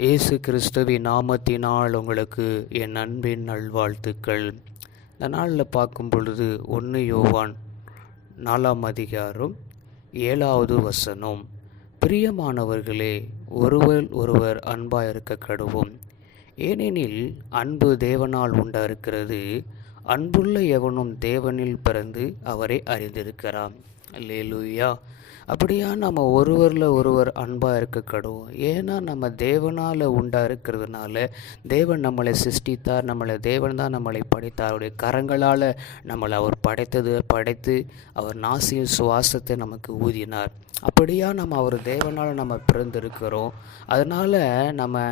இயேசு கிறிஸ்துவின் நாமத்தினால் உங்களுக்கு என் அன்பின் நல்வாழ்த்துக்கள். இந்த நாளில் பார்க்கும் பொழுது 1 யோவான் 4ஆம் அதிகாரம் 7வது வசனம், பிரியமானவர்களே, ஒருவர் ஒருவர் அன்பாயிருக்க கடவோம், ஏனெனில் அன்பு தேவனால் உண்டாயிருக்கிறது, அன்புள்ள எவனும் தேவனில் பிறந்து அவரை அறிந்திருக்கிறான். அல்லேலூயா. அப்படியா நம்ம ஒருவர் அன்பாக இருக்க கடுவோம். ஏன்னா நம்ம தேவனால் உண்டாக இருக்கிறதுனால, தேவன் நம்மளை சிருஷ்டித்தார், தேவன் தான் நம்மளை படைத்தார். அவருடைய கரங்களால் நம்மளை அவர் படைத்து அவர் நாசியின் சுவாசத்தை நமக்கு ஊதினார். அப்படியா நம்ம அவர் தேவனால் நம்ம பிறந்திருக்கிறோம். அதனால் நம்ம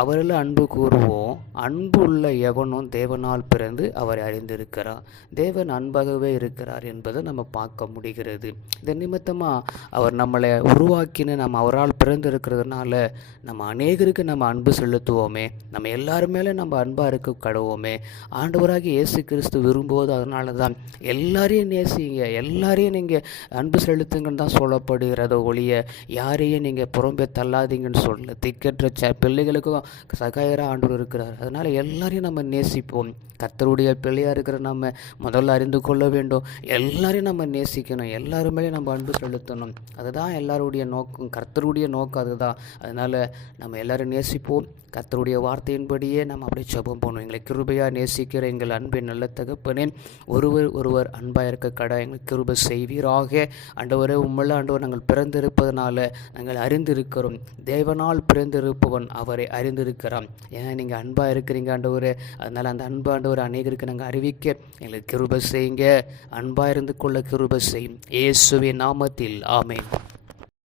அவரில் அன்பு கூறுவோம். அன்பு உள்ள எவனும் தேவனால் பிறந்து அவரை அறிந்திருக்கிறார். தேவன் அன்பாகவே இருக்கிறார் என்பதை நம்ம பார்க்க முடிகிறது. இந்த நிமித்தமாக அவர் நம்மளை உருவாக்கின நம்ம அவரால் பிறந்திருக்கிறதுனால நம்ம அநேகருக்கு நம்ம அன்பு செலுத்துவோமே, நம்ம எல்லாரும் மேலே நம்ம அன்பாக இருக்க கடவோமே. ஆண்டவராகி இயேசு கிறிஸ்து விரும்புவது அதனால தான் எல்லாரையும் நேசிங்க, எல்லாரையும் நீங்கள் அன்பு செலுத்துங்கன்னு தான் சொல்லப்படுகிறத ஒழிய யாரையும் நீங்கள் புறம்பே தள்ளாதீங்கன்னு சொல்லல. திக்கற்ற பிள்ளைகளுக்கும் சகாயராக ஆண்டவர் இருக்கிறார். அதனால் எல்லாரையும் நம்ம நேசிப்போம். கர்த்தருடைய பிள்ளையாக இருக்கிற நம்ம முதல்ல அறிந்து கொள்ள வேண்டும். எல்லாரையும் நம்ம நேசிக்கணும், எல்லாருமே நம்ம அன்பு செலுத்தணும். அதுதான் எல்லாருடைய நோக்கம், கர்த்தருடைய நோக்கம் அதுதான். அதனால் நம்ம எல்லாரும் நேசிப்போம். கர்த்தருடைய வார்த்தையின்படியே நம்ம அப்படியே ஜெபம் பண்ணுவோம். எங்களை கிருபையாக நேசிக்கிற எங்கள் அன்பின் நல்ல தகப்பனே, ஒருவர் அன்பாக இருக்க எங்கள் கிருபை செய்வீராக. ஆண்டவரே, உம்மெல்லாம் ஆண்டவர் நாங்கள் பிறந்திருப்பதனால நாங்கள் அறிந்திருக்கிறோம். தேவனால் பிறந்திருப்பவன் அவரை அறிந்திருக்கிறான். ஏன்னா நீங்கள் அன்பாக இருக்கிறீங்க ஆண்டவரே. அதனால் அந்த அன்பு ஆண்டவர் அநேகருக்கு நாங்கள் அறிவிக்க எங்களுக்கு கிருபை செய்யுங்க. அன்பாக இருந்து கொள்ள கிருபை செய்யும். இயேசுவின் நாமத்தில் ஆமென்.